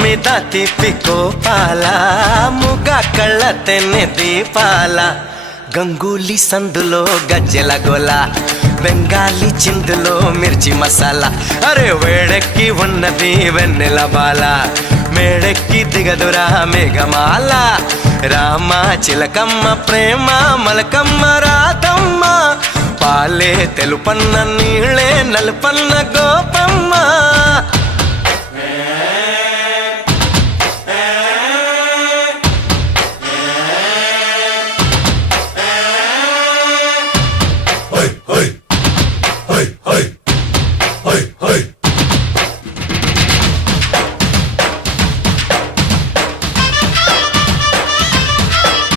మీద తిప్పి కోపాల ముగ కళ్ళ తెన్నె దీపాల గంగూలీ సందులో గజ్జెల గోల బెంగాలీ చిందులో మిర్చి మసాలా అరే వేడెక్కి ఉన్నది వెన్నెల బాల మేడెక్కి దిగదురా మేఘమాల రామ చిలకమ్మ ప్రేమ మలకమ్మ రాధమ్మ పాలే తెలుపన్న నీళ్ళే నలుపన్న గోపమ్మ